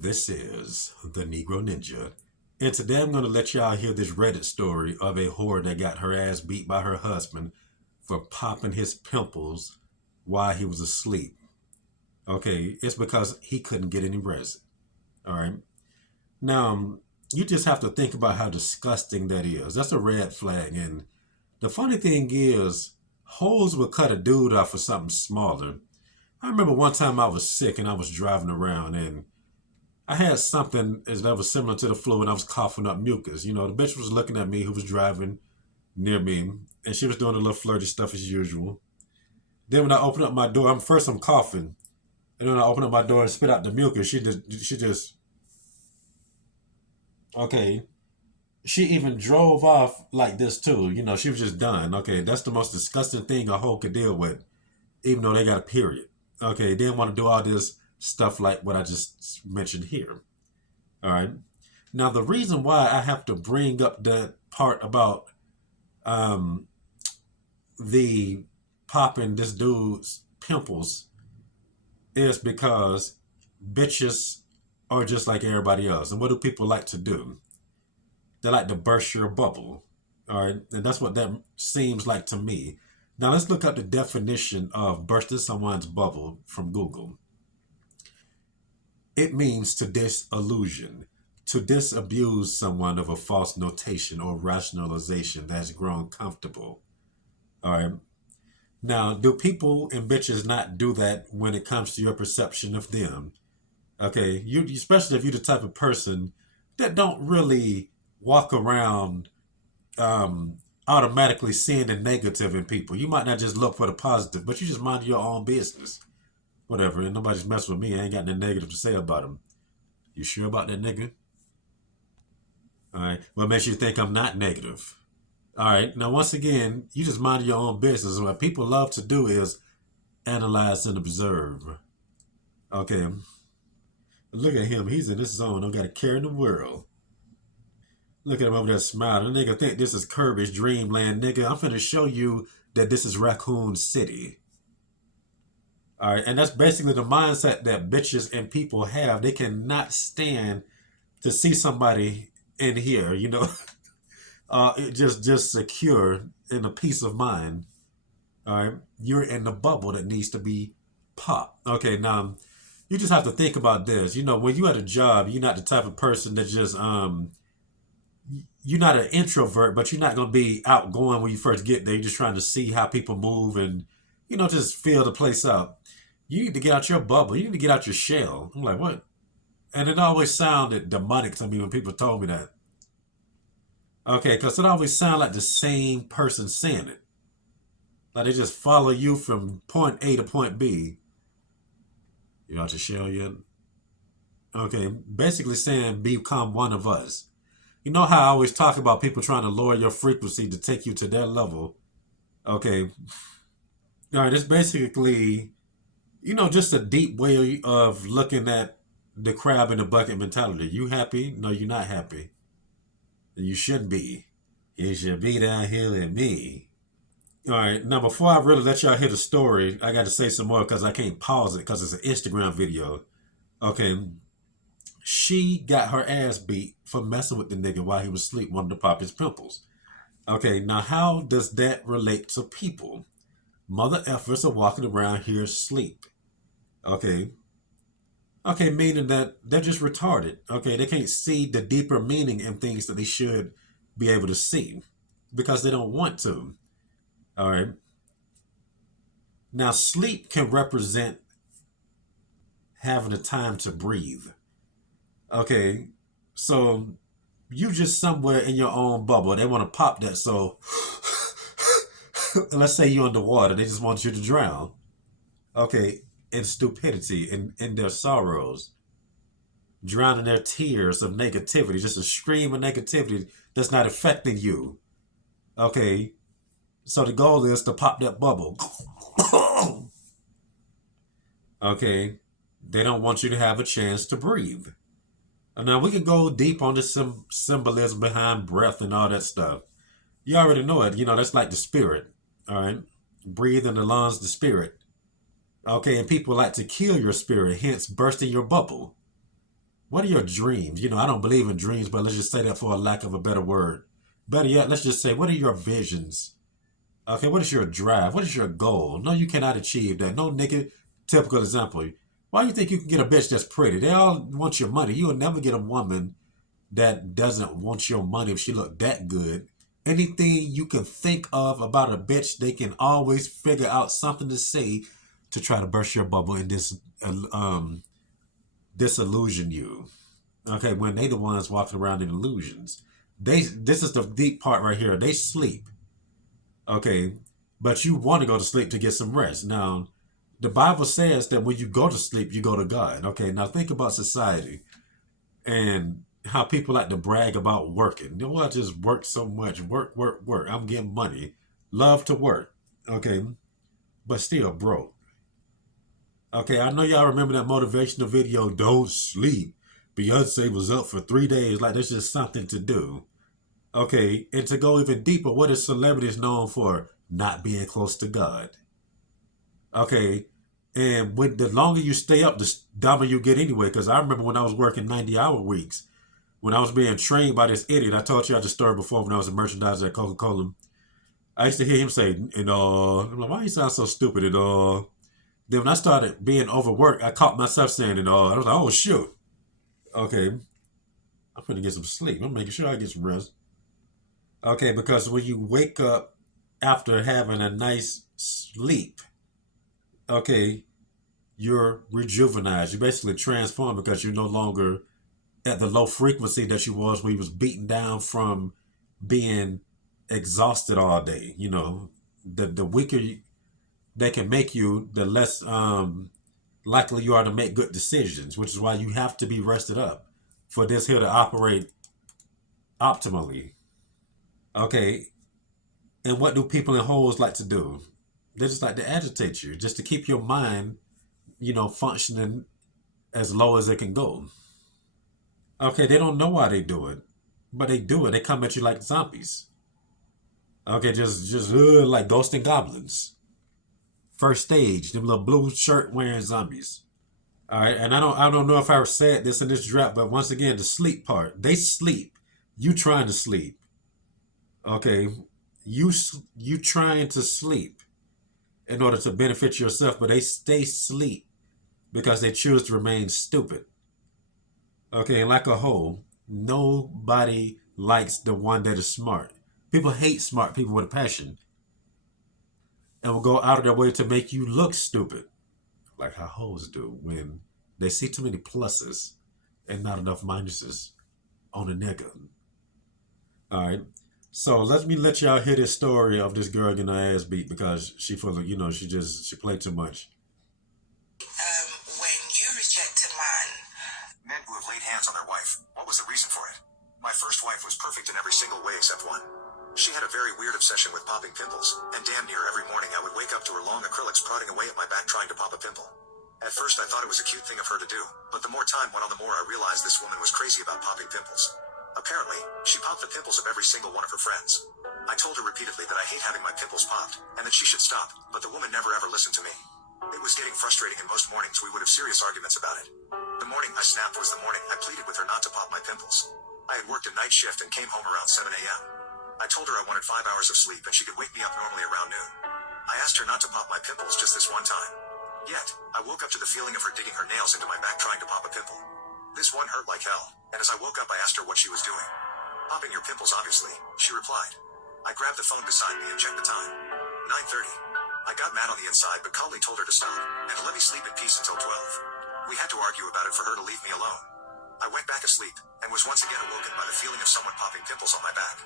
This is the Negro Ninja, and today I'm going to let y'all hear this Reddit story of a whore that got her ass beat by her husband for popping his pimples while he was asleep. Okay, it's because he couldn't get any rest. All right. Now, you just have to think about how disgusting that is. That's a red flag. And the funny thing is, hoes will cut a dude off for something smaller. I remember one time I was sick and I was driving around and I had something that was similar to the flu and I was coughing up mucus. You know, the bitch was looking at me who was driving near me and she was doing a little flirty stuff as usual. Then when I opened up my door, I'm coughing. And when I opened up my door and spit out the mucus, she just okay. She even drove off like this too. You know, she was just done. Okay, that's the most disgusting thing a hoe could deal with, even though they got a period. Okay, they didn't want to do all this stuff like what I just mentioned here. All right. Now the reason why I have to bring up that part about um the popping this dude's pimples is because bitches are just like everybody else. And what do people like to do? They like to burst your bubble. All right. And that's what that seems like to me. Now let's look up the definition of bursting someone's bubble from Google. It means to disillusion, to disabuse someone of a false notation or rationalization that has grown comfortable. All right. Now, do people and bitches not do that when it comes to your perception of them? Okay, you especially if you're the type of person that don't really walk around automatically seeing the negative in people. You might not just look for the positive, but you just mind your own business. Whatever, and nobody's messing with me. I ain't got nothing negative to say about him. You sure about that nigga? All right. What makes you think I'm not negative? All right. Now, once again, you just mind your own business. What people love to do is analyze and observe. Okay. Look at him. He's in this zone. Don't got a care in the world. Look at him over there smiling. The nigga think this is Kirby's dreamland, nigga. I'm finna show you that this is Raccoon City. All right. And that's basically the mindset that bitches and people have. They cannot stand to see somebody in here, you know, just secure in a peace of mind. All right. You're in the bubble that needs to be popped. Okay. Now, you just have to think about this. You know, when you at a job, you're not the type of person that just you're not an introvert, but you're not gonna be outgoing when you first get there. You're just trying to see how people move and just feel the place out. You need to get out your bubble. You need to get out your shell. I'm like, what? And it always sounded demonic to me when people told me that. Okay, because it always sounded like the same person saying it. Like they just follow you from point A to point B. You out your shell yet? Okay, basically saying become one of us. You know how I always talk about people trying to lower your frequency to take you to their level? Okay. All right, it's basically, just a deep way of looking at the crab in the bucket mentality. You happy? No, you're not happy. You shouldn't be. You should be down here with me. All right, now before I really let y'all hear the story, I got to say some more because I can't pause it because it's an Instagram video. Okay, she got her ass beat for messing with the nigga while he was asleep, wanted to pop his pimples. Okay, now how does that relate to people? Mother effers are walking around here asleep. Okay. Okay, meaning that they're just retarded. Okay, they can't see the deeper meaning in things that they should be able to see because they don't want to. All right. Now, sleep can represent having the time to breathe. Okay, so you just somewhere in your own bubble. They want to pop that. So let's say you're underwater. They just want you to drown. Okay, in stupidity, in their sorrows, drowning their tears of negativity, just a stream of negativity that's not affecting you. Okay, so the goal is to pop that bubble. Okay, they don't want you to have a chance to breathe. Now we can go deep on the symbolism behind breath and all that stuff. You already know it. That's like the spirit. All right, breathe in the lungs, the spirit. Okay, and people like to kill your spirit, hence bursting your bubble. What are your dreams? I don't believe in dreams, but let's just say that for a lack of a better word. Better yet, let's just say, what are your visions? Okay, what is your drive? What is your goal? No, you cannot achieve that. No, nigga. Typical example. Why do you think you can get a bitch that's pretty? They all want your money. You will never get a woman that doesn't want your money if she look that good. Anything you can think of about a bitch, they can always figure out something to say to try to burst your bubble and disillusion you. Okay, when they the ones walking around in illusions. This is the deep part right here. They sleep. Okay, but you want to go to sleep to get some rest. Now, the Bible says that when you go to sleep, you go to God. Okay, now think about society and how people like to brag about working. I just work so much. Work, work, work. I'm getting money. Love to work. Okay, but still broke. Okay, I know y'all remember that motivational video, Don't Sleep. Beyonce was up for 3 days. Like, that's just something to do. Okay, and to go even deeper, what is celebrities known for? Not being close to God. Okay, and when the longer you stay up, the dumber you get anyway. Because I remember when I was working 90-hour weeks, when I was being trained by this idiot. I told you the story before when I was a merchandiser at Coca-Cola. I used to hear him say, I'm like, why you sound so stupid Then when I started being overworked, I caught myself saying I was like, oh shoot. Okay, I'm gonna get some sleep. I'm making sure I get some rest. Okay, because when you wake up after having a nice sleep, okay, you're rejuvenized. You basically transform because you're no longer at the low frequency that you was when you was beaten down from being exhausted all day. The weaker they can make you, the less likely you are to make good decisions, which is why you have to be rested up for this here to operate optimally. Okay, and what do people in holes like to do? They just like to agitate you, just to keep your mind, functioning as low as it can go. Okay, they don't know why they do it, but they do it. They come at you like zombies. Okay, just like ghosts and goblins. First stage, them little blue shirt wearing zombies. All right, and I don't know if I said this in this draft, but once again, the sleep part. They sleep. You trying to sleep. Okay, you trying to sleep in order to benefit yourself, but they stay asleep because they choose to remain stupid. Okay, and like a whole, nobody likes the one that is smart. People hate smart people with a passion and will go out of their way to make you look stupid, like how hoes do when they see too many pluses and not enough minuses on a nigga. All right. So let y'all hear this story of this girl getting her ass beat because she full of, she played too much. When you reject a man. Men who have laid hands on their wife. What was the reason for it? My first wife was perfect in every single way except one. She had a very weird obsession with popping pimples, and damn near every morning I would wake up to her long acrylics prodding away at my back trying to pop a pimple. At first I thought it was a cute thing of her to do, but the more time went on the more I realized this woman was crazy about popping pimples. Apparently, she popped the pimples of every single one of her friends. I told her repeatedly that I hate having my pimples popped, and that she should stop, but the woman never ever listened to me. It was getting frustrating and most mornings we would have serious arguments about it. The morning I snapped was the morning I pleaded with her not to pop my pimples. I had worked a night shift and came home around 7 a.m. I told her I wanted 5 hours of sleep and she could wake me up normally around noon. I asked her not to pop my pimples just this one time. Yet, I woke up to the feeling of her digging her nails into my back trying to pop a pimple. This one hurt like hell, and as I woke up I asked her what she was doing. Popping your pimples obviously, she replied. I grabbed the phone beside me and checked the time. 9:30. I got mad on the inside but calmly told her to stop, and to let me sleep in peace until 12. We had to argue about it for her to leave me alone. I went back asleep, and was once again awoken by the feeling of someone popping pimples on my back.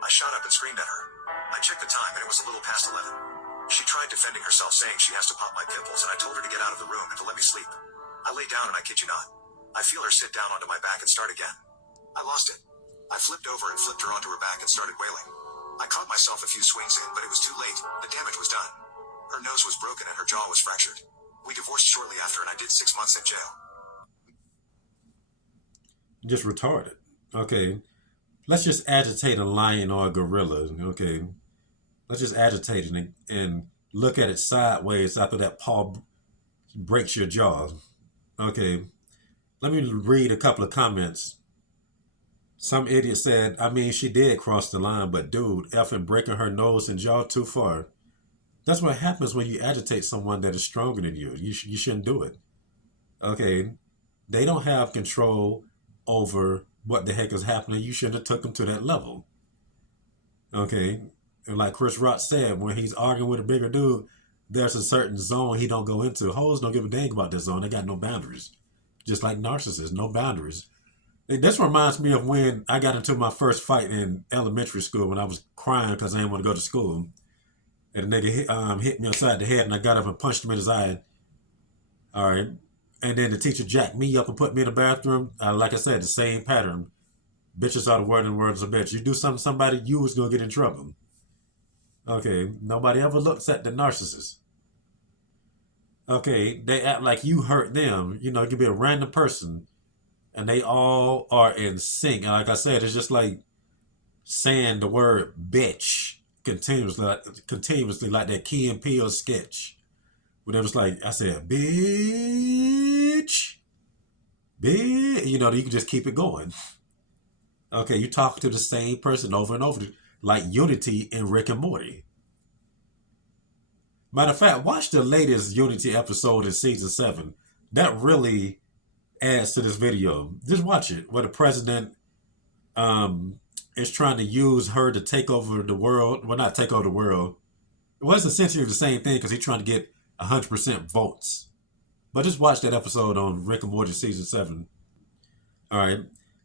I shot up and screamed at her. I checked the time and it was a little past 11. She tried defending herself saying she has to pop my pimples and I told her to get out of the room and to let me sleep. I lay down and I kid you not. I feel her sit down onto my back and start again. I lost it. I flipped over and flipped her onto her back and started wailing. I caught myself a few swings in, but it was too late. The damage was done. Her nose was broken and her jaw was fractured. We divorced shortly after and I did 6 months in jail. Just retarded. Okay. Let's just agitate a lion or a gorilla. Okay. Let's just agitate it and look at it sideways after that paw breaks your jaw. Okay. Let me read a couple of comments. Some idiot said, I mean, she did cross the line, but dude, effing breaking her nose and jaw too far. That's what happens when you agitate someone that is stronger than you. You shouldn't do it. Okay? They don't have control over what the heck is happening. You shouldn't have took them to that level. Okay? And like Chris Rock said, when he's arguing with a bigger dude, there's a certain zone he don't go into. Hoes don't give a dang about that zone. They got no boundaries. Just like narcissists, no boundaries. This reminds me of when I got into my first fight in elementary school when I was crying because I didn't want to go to school. And a nigga hit me upside the head and I got up and punched him in his eye. All right. And then the teacher jacked me up and put me in the bathroom. Like I said, the same pattern. Bitches are the word and words of bitch. You do something to somebody, you was going to get in trouble. Okay. Nobody ever looks at the narcissist. Okay. They act like you hurt them. You know, it could be a random person. And they all are in sync. And like I said, it's just like saying the word bitch continuously like that Key and Peele sketch. Whatever it's like, I said, bitch. You know, you can just keep it going. Okay, you talk to the same person over and over, like Unity in Rick and Morty. Matter of fact, watch the latest Unity episode in season 7. That really adds to this video. Just watch it, where the president is trying to use her to take over the world. Well, not take over the world. It was essentially the same thing because he's trying to get 100% votes. But just watch that episode on Rick and Morty season 7. All right.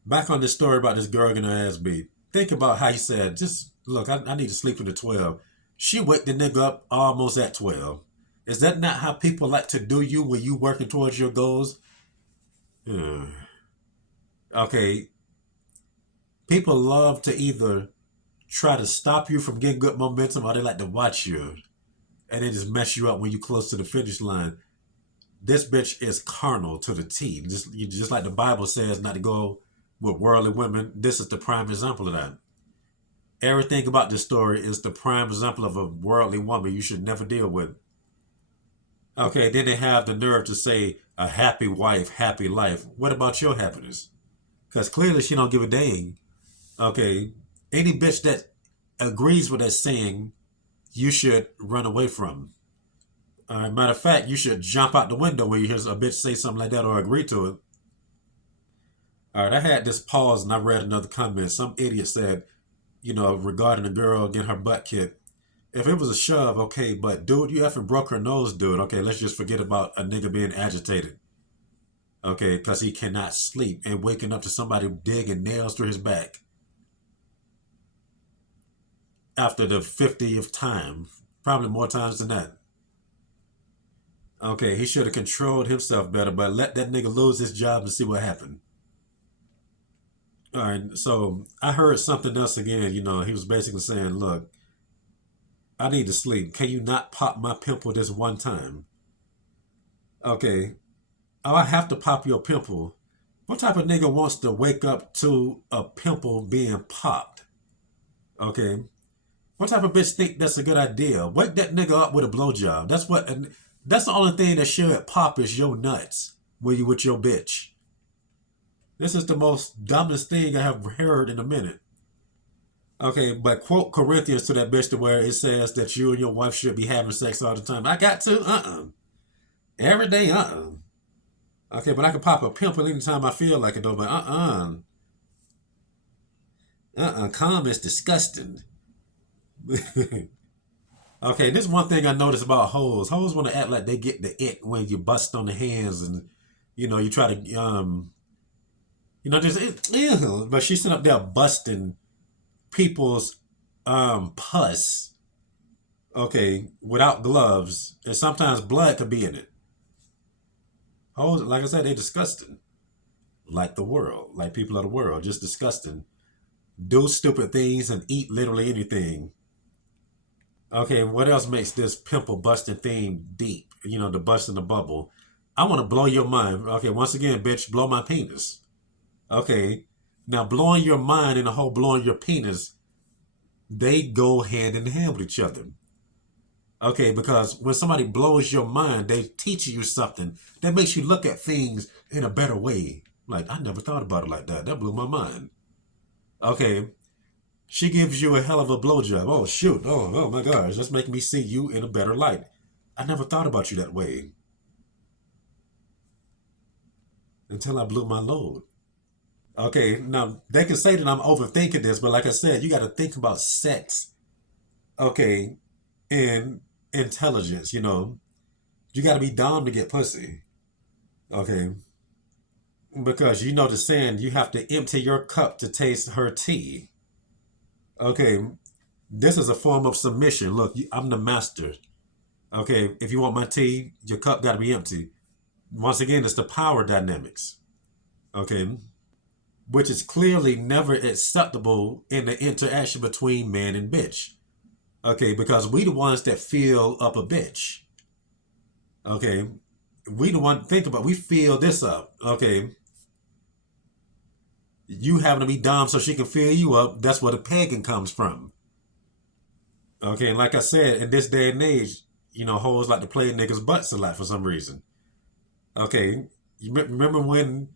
Back on this story about this girl getting her ass beat. Think about how he said, just look, I need to sleep in the 12. She waked the nigga up almost at 12. Is that not how people like to do you when you working towards your goals? Okay. People love to either try to stop you from getting good momentum or they like to watch you and then just mess you up when you're close to the finish line. This bitch is carnal to the T. Just like the Bible says not to go with worldly women. This is the prime example of that. Everything about this story is the prime example of a worldly woman you should never deal with. Okay, then they have the nerve to say a happy wife, happy life. What about your happiness? Because clearly she don't give a dang. Okay, any bitch that agrees with that saying, you should run away from. Matter of fact, you should jump out the window when you hear a bitch say something like that or agree to it. All right, I had this pause and I read another comment. Some idiot said, you know, regarding a girl getting her butt kicked. If it was a shove, okay, but dude, you effing broke her nose, dude. Okay, let's just forget about a nigga being agitated. Okay, because he cannot sleep and waking up to somebody digging nails through his back. After the 50th time. Probably more times than that. Okay, he should have controlled himself better, but let that nigga lose his job and see what happened. All right, so I heard something else again. You know, he was basically saying, look, I need to sleep. Can you not pop my pimple this one time? Okay. Oh, I have to pop your pimple. What type of nigga wants to wake up to a pimple being popped? Okay. What type of bitch think that's a good idea? Wake that nigga up with a blowjob. That's the only thing that should pop is your nuts when you with your bitch. This is the most dumbest thing I have heard in a minute. Okay, but quote Corinthians to that bitch to where it says that you and your wife should be having sex all the time. I got to? Every day? Okay, but I can pop a pimple anytime I feel like it though, but calm is disgusting. Okay, this is one thing I noticed about hoes. Hoes want to act like they get the it when you bust on the hands and, you know, you try to, but she's sitting up there busting people's pus, okay, without gloves, and sometimes blood could be in it. Hoes, like I said, they're disgusting. Like the world, like people of the world, just disgusting. Do stupid things and eat literally anything. Okay, what else makes this pimple busting theme deep? You know, the busting the bubble. I want to blow your mind. Okay, once again, bitch, blow my penis. Okay, now blowing your mind and the whole blowing your penis, they go hand in hand with each other. Okay, because when somebody blows your mind, they teach you something that makes you look at things in a better way. Like, I never thought about it like that. That blew my mind. Okay, she gives you a hell of a blowjob. Oh, shoot. Oh my gosh. That's making me see you in a better light. I never thought about you that way until I blew my load. Okay, now they can say that I'm overthinking this, but like I said, you got to think about sex, okay, and intelligence, you know. You got to be dumb to get pussy, okay? Because you know the saying, you have to empty your cup to taste her tea. Okay, this is a form of submission. Look, I'm the master. Okay, if you want my tea, your cup got to be empty. Once again, it's the power dynamics. Okay, which is clearly never acceptable in the interaction between man and bitch. Okay, because we the ones that feel up a bitch. Okay, we the one think about we feel this up. Okay, you having to be dumb so she can fill you up. That's where the pagan comes from. Okay, and like I said, in this day and age, you know, hoes like to play niggas' butts a lot for some reason. Okay, you remember when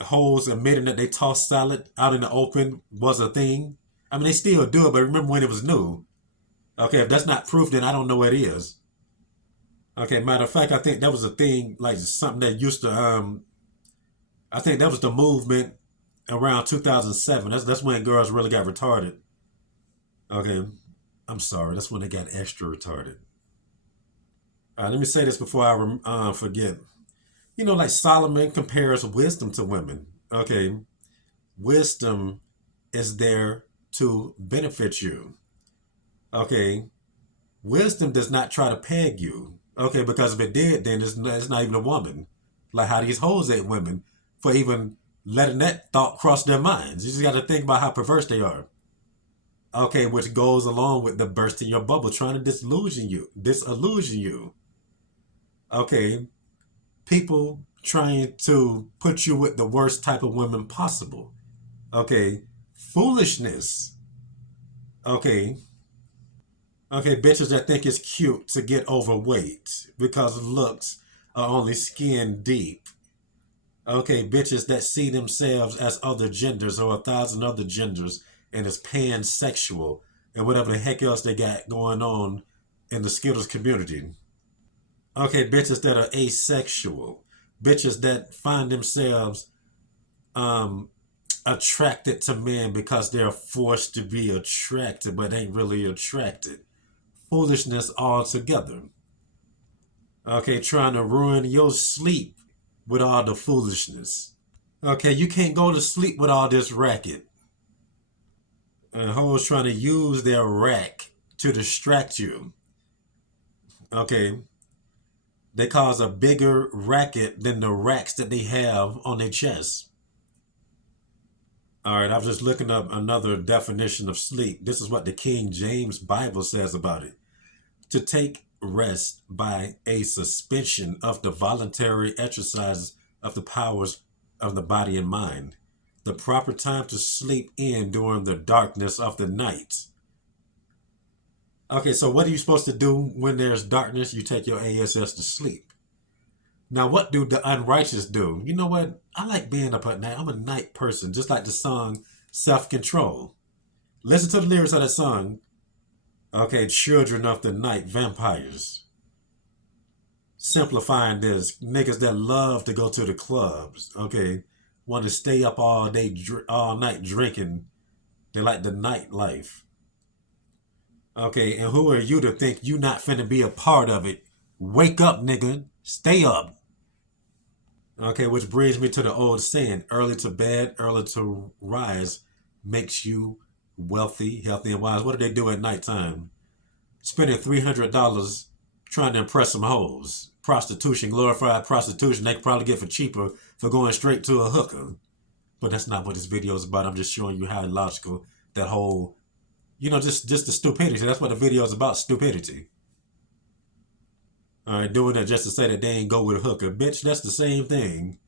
hoes admitting that they toss salad out in the open was a thing? I mean, they still do it, but remember when it was new? Okay, if that's not proof, then I don't know what is. Okay, matter of fact, I think that was a thing, like something that used to, I think that was the movement around 2007. That's when girls really got retarded. Okay, I'm sorry, that's when they got extra retarded. Let me say this before I forget. You know, like Solomon compares wisdom to women. Okay, wisdom is there to benefit you. Okay, wisdom does not try to peg you. Okay, because if it did, then it's not even a woman. Like how these hoes ain't women for even letting that thought cross their minds. You just got to think about how perverse they are. Okay, which goes along with the bursting your bubble, trying to disillusion you. Okay, people trying to put you with the worst type of women possible. Okay, foolishness. Okay, okay, bitches that think it's cute to get overweight because looks are only skin deep. Okay, bitches that see themselves as other genders or 1,000 other genders and is pansexual and whatever the heck else they got going on in the Skittles community. Okay, bitches that are asexual. Bitches that find themselves attracted to men because they're forced to be attracted but ain't really attracted. Foolishness altogether. Okay, trying to ruin your sleep with all the foolishness. Okay, you can't go to sleep with all this racket. And hoes trying to use their rack to distract you. Okay, they cause a bigger racket than the racks that they have on their chest. All right, I was just looking up another definition of sleep. This is what the King James Bible says about it. To take rest by a suspension of the voluntary exercise of the powers of the body and mind. The proper time to sleep in during the darkness of the night. Okay, so what are you supposed to do when there's darkness? You take your ass to sleep. Now, what do the unrighteous do? You know what? I like being up at night. I'm a night person, just like the song Self-Control. Listen to the lyrics of that song. Okay, children of the night, vampires. Simplifying this, niggas that love to go to the clubs, okay, want to stay up all day, all night drinking. They like the nightlife. Okay, and who are you to think you not finna be a part of it? Wake up, nigga. Stay up. Okay, which brings me to the old saying, early to bed, early to rise makes you wealthy, healthy, and wise. What do they do at nighttime? Spending $300 trying to impress some hoes. Prostitution, glorified prostitution, they could probably get for cheaper for going straight to a hooker. But that's not what this video is about. I'm just showing you how illogical that whole, you know, just the stupidity. That's what the video is about, stupidity. All right, doing that just to say that they ain't go with a hooker. Bitch, that's the same thing.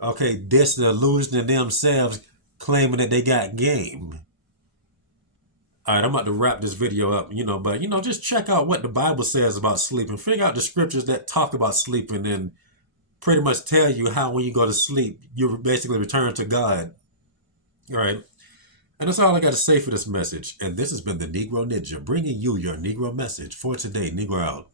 Okay, this the illusion of themselves claiming that they got game. All right, I'm about to wrap this video up, you know, but, you know, just check out what the Bible says about sleeping. Figure out the scriptures that talk about sleeping and pretty much tell you how when you go to sleep, you basically return to God. All right. And that's all I got to say for this message. And this has been the Negro Ninja, bringing you your Negro message for today. Negro out.